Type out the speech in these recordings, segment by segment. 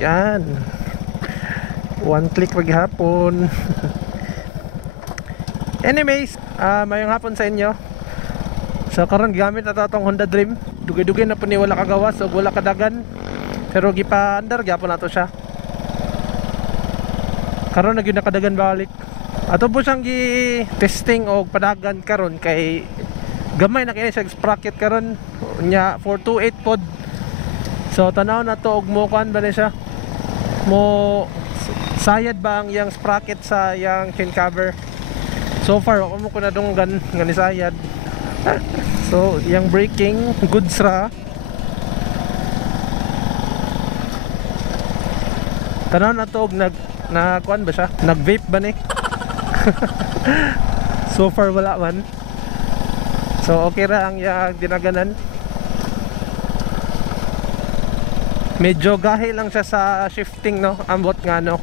Yan. One click maghapon. Anyways, mayong hapon sa inyo. So karon gamit na itong Honda Dream. Dugay-dugay na po ni wala kagawas o wala kadagan. Pero gipa-under gyapon nato siya. Karon na gyud nakadagan balik. Ato po siyang gi-testing og padagan karon kay gamay na kay siya sprocket karon nya 428 pod. So tanaw na to og mo kan ba ni siya? Mo sayad ba ang yang sprocket sa yang chain cover? So far ako mo ko na dunggan nga ni sayad. So yang braking goods ra. Tanaw na to og na kuan ba siya? Nag-vape ba ni? So far wala man. So okay ra ang dinaganan. Medyo gahi lang siya sa shifting no, ambot nga no.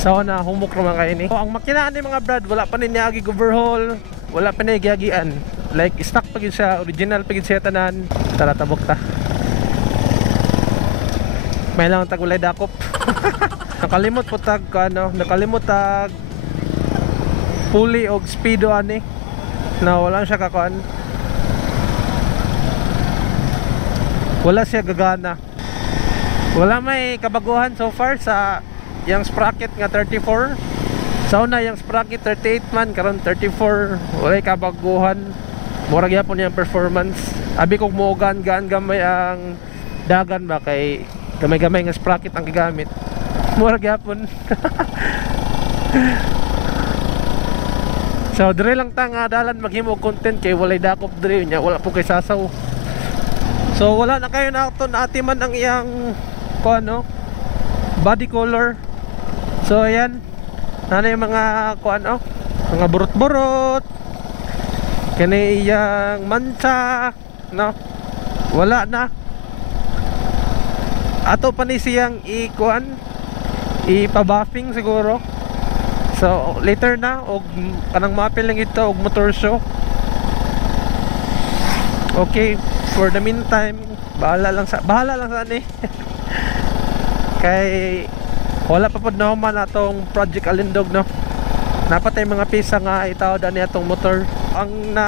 So na humok naman kayo ni. So, ang makinaan ni mga brad, wala pa ni niagi overhaul, wala pa ni giagian. Like stock pa gid siya, original pa gid siya tanan. Tara tabok ta. May lang tagulay dakop. Nakalimot po tag ano, nakalimot tag pulley og speedo ani. Na wala siya kakuan. Wala siya gagana. Wala may kabaguhan so far sa yang sprocket nga 34. Sa una yang sprocket 38 man, karon 34. Wala kabaguhan. Murag yapon yung performance. Abi kog muugan gaan gamay ang dagan ba kay gamay-gamay nga sprocket ang gigamit. Murag yapon. So dire lang ta nga dalan maghimo content kay walay dakop dire nya, wala po kay sasaw. So wala na kayo na auto na ati man ang iyang kuano body color. So ayan, nanay mga kuano, mga burot-burot. Kani iyang mancha, no? Wala na. Ato pa ni siyang i-kuan, ipa-buffing siguro. So later na og kanang mapil lang ito og motor show. Okay, for the meantime, bahala lang sa ni. Kay wala pa pod na man atong Project Alindog no. Napatay mga pisa nga itawad ani atong motor. Ang na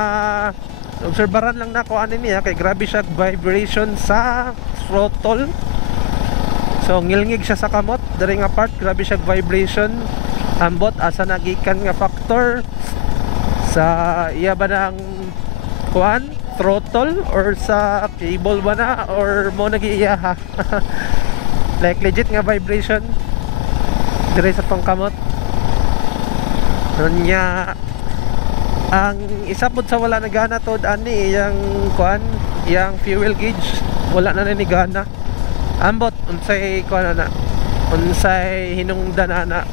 obserbaran lang nako ani niya kay grabe siya vibration sa throttle. So ngilngig siya sa kamot, diri nga part grabe siya vibration. Ambot asa nagikan nga factor sa iya ba nang kuan throttle or sa cable ba na or mo nag-iya ha. Like legit nga vibration dire sa pangkamot. Nya ang isa pod sa wala nagana tod ani yang kuan yang fuel gauge wala na ni gana. Ambot unsay kuan na unsay hinungdan na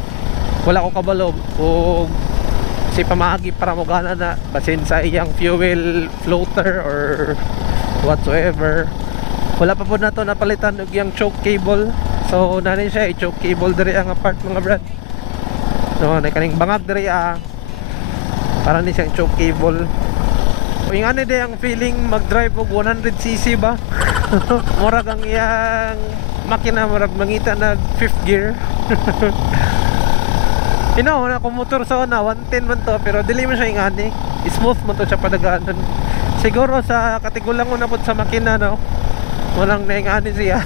wala ko kabalo o si pamaagi para mo gana na basin sa iyang fuel floater or whatsoever. Wala pa po na to napalitan og yung choke cable. So nani siya i-choke cable diri ang apart mga brad. No, na kaning bangag diri para ni siyang choke cable. Yung ano din ang feeling mag-drive og 100cc ba? Murag ang iyang makina murag mangita nag 5th gear. Na kung motor sa una 110 man to pero dili man siya ingani. Smooth man to siya padagaanan. Siguro sa katigulang una pod sa makina no. Walang naingani siya.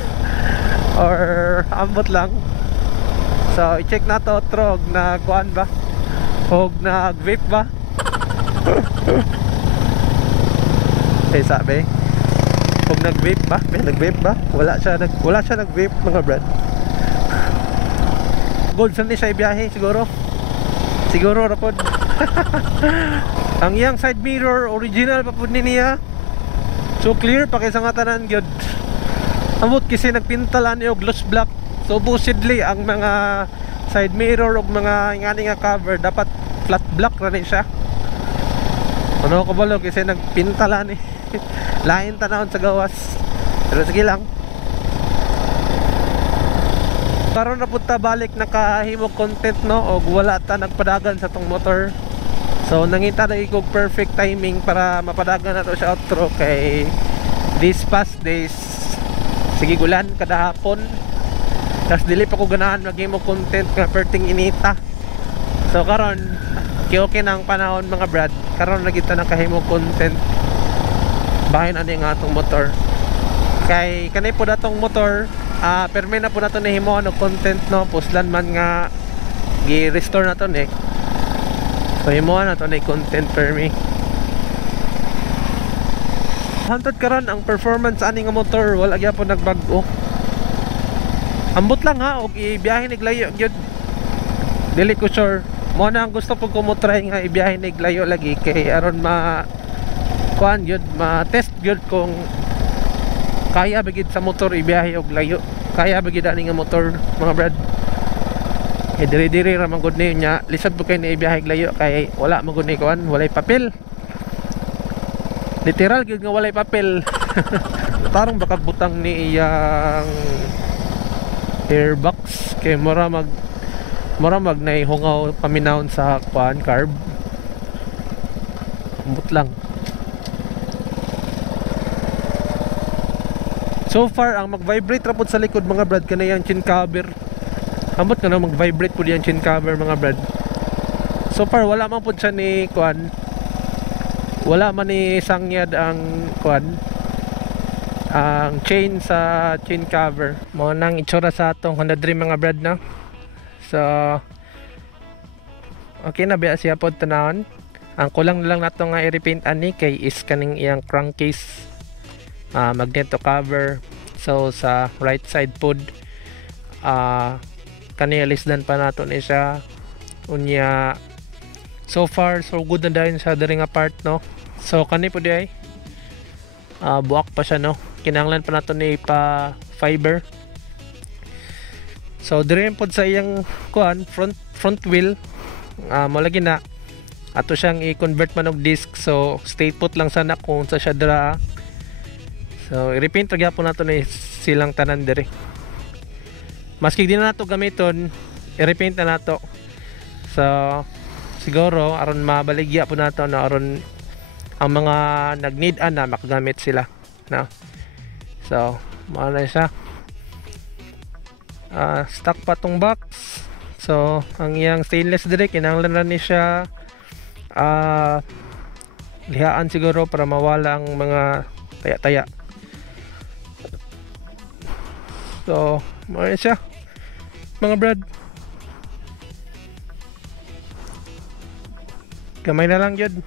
Or ambot lang. So i-check na to trog na kuan ba? Og nag-vape ba? Eh sabi. Og nag-vape ba? May nag-vape ba? Wala siya nag-vape mga brad. Gold saan siya ibiyahe siguro. Siguro rapod. Ang iyang side mirror original pa pud niya. So clear pa kay sa nga tanan gyud. Amot kasi nagpintalan og gloss black. So supposedly ang mga side mirror og mga ingani nga cover dapat flat black ra ni siya. Ano ko balo kasi nagpintalan lain tanawon sa gawas. Pero sige lang. Karon na punta balik nakahimog content no og wala ta nagpadagan sa tong motor. So nangita na ikog perfect timing para mapadagan na to sa outro kay these past days sige gulan kada hapon tas dili pa ko ganahan maghimo content nga perting inita. So karon okay na ang panahon mga brad, karon lagi ta nakahimo content bahin ani nga atong motor. Kay kanay po datong motor, permi na po nato ni himo ano content no, puslan man nga gi-restore na to ni. So himo na to ni content permi. Hantod karon ang performance ani nga motor wala gyapon nagbag-o. Ambot lang ha og ibiyahe nig layo gyud. Dili ko sure. Mo na ang gusto pug ko mo try nga ibiyahe nig layo lagi kay aron kuan gyud ma-test gyud kung kaya bigid sa motor ibiyahe og layo. Kaya bigid ani nga motor mga brad. Eh diri-diri ra man gud niya lisod po kay ni ibiyahe og layo kay wala man gud ni kuan, walay papel. Literal gyud nga walay papel. Tarong baka butang ni iyang airbox kay mura mag naihungaw paminahon sa kuan carb. Ambot lang. So far ang mag-vibrate ra pud sa likod mga brad kanay ang chin cover. Ambot nga na mag-vibrate pud yang chin cover mga brad. So far wala man pud siya ni kuan. Wala man ni sangyad ang kuan. Ang chain sa chain cover. Mo nang itsura sa atong Honda Dream mga brad no. So okay na ba siya pod tanawon. Ang kulang na lang nato nga i-repaint ani kay is kaning iyang crankcase, magneto cover. So sa right side pod kani lisdan pa nato ni siya unya. So far so good na dahil sa diri nga part no. So kani pod ay buak pa siya no. Kinahanglan pa nato ni pa fiber. So dire pod sa iyang kuan front wheel mo lagi na ato siyang i-convert man og disc. So stay put lang sana kung sa siya dira. So i-repaint ra gyapon nato ni silang tanan dire. Maski di na nato gamiton, i-repaint na nato. So siguro aron mabaligya po nato na aron ang mga nag-need ana makagamit sila no. So mao na siya. Stock pa tong box. So ang iyang stainless dire kinahanglan na ni siya lihaan siguro para mawala ang mga taya-taya. So mao siya mga brad. Kamay na lang yun.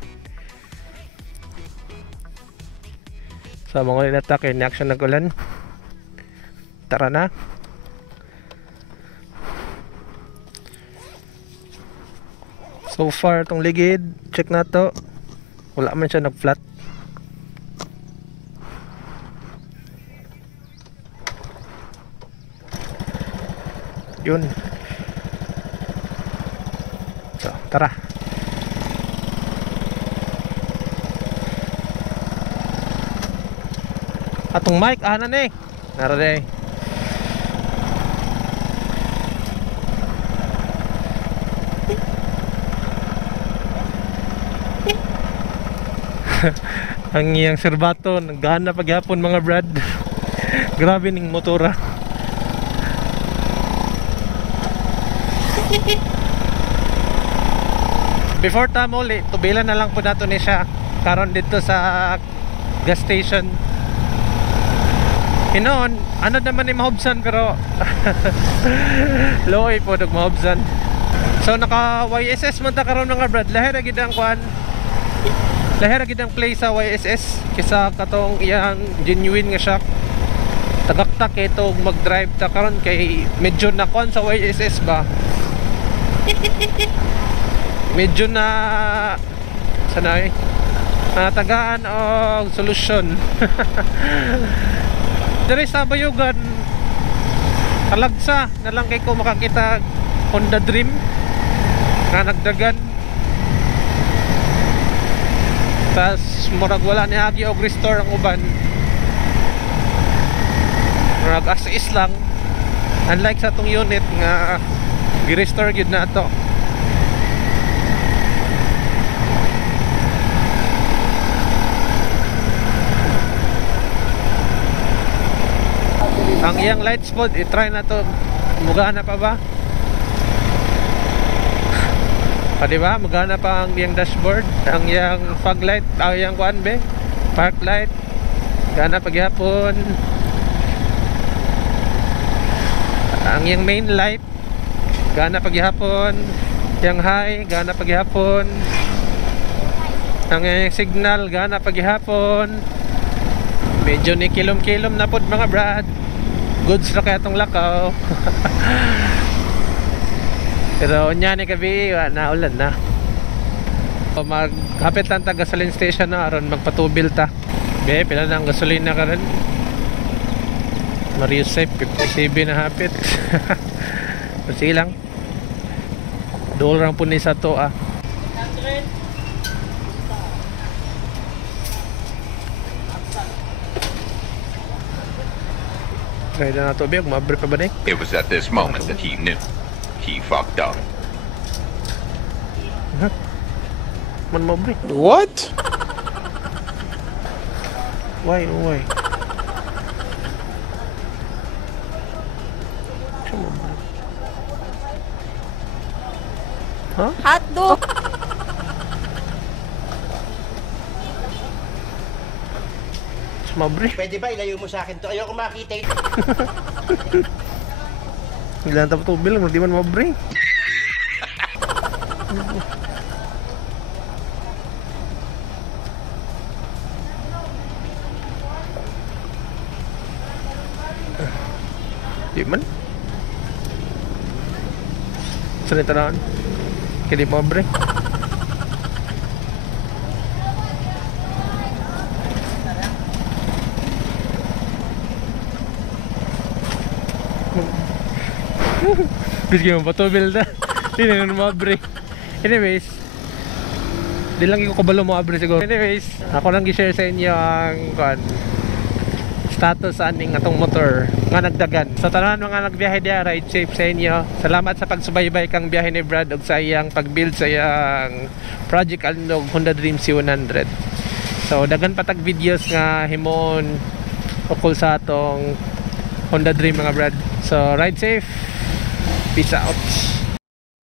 So mga nilata kay ni-action ng ulan. Tara na. So far tong ligid, check na to. Wala man siya nag-flat. Yun. So, tara. Atong mic ana ni. Nara day. Ang iyang serbato nagana pagyapon mga brad. Grabe ning motora. Before tamo uli, tubilan na lang po nato ni siya karon dito sa gas station. Hinoon, ano naman ni mahobsan pero loy po nag mahobsan. So naka YSS man ta karon mga brad. Lahi ra gid ang kuan. Lahi ra gid ang play sa YSS kisa katong iyang genuine nga shock. Tagaktak ito mag-drive ta karon kay medyo na kuan sa YSS ba. Medyo na sanay tagaan og solusyon. Diri sa Bayugan talagsa na lang kay ko makakita Honda Dream nga nagdagan. Tas murag wala ni agi og restore ang uban. Murag as is lang. Unlike sa tong unit nga gi-restore gyud na to. Ang iyang light spot i-try na to Mugana pa ba? Diba? Magana pa ang iyang dashboard, ang iyang fog light, ang iyang kuan be, park light. Gana paghapon. Ang iyang main light, gana paghapon. Yang high, gana paghapon. Ang iyang signal, gana paghapon. Medyo ni kilom-kilom na pod mga brad. Goods ra kaya tong lakaw. Pero unya ni gabi naulan na. Maghapit lang ta gasoline station na aron magpatubil ta. Be, pila na ang gasolina karon? Marius Safe 57 na hapit. Kasi lang. Dool lang po ni sa to ah. Kaya na to biyog, mabre pa ba na? It was at this moment that he knew. He fucked up. Man mabre. What? Why? Why? Huh? Hotdog. Mabre. Pwede ba ilayo mo sa akin to? Ayoko makita ito. Ilan tapos tubil, hindi man mabre. Di man. Saan ito naman? Kaya di mabre. Bisgay mo ba to build na? Hindi na mabre. Anyways, di lang yung kabalo mabre siguro. Anyways, ako lang i-share sa inyo ang status aning atong motor nga nagdagan. Sa tanan mga nagbiyahe diya, ride safe sa inyo. Salamat sa pagsubaybay kang biyahe ni Brad ug sa iyang pag-build sa iyang Project Alnog Honda Dream C100. So dagan patag videos nga himon ukol sa atong Honda Dream mga Brad. So ride safe. Peace out.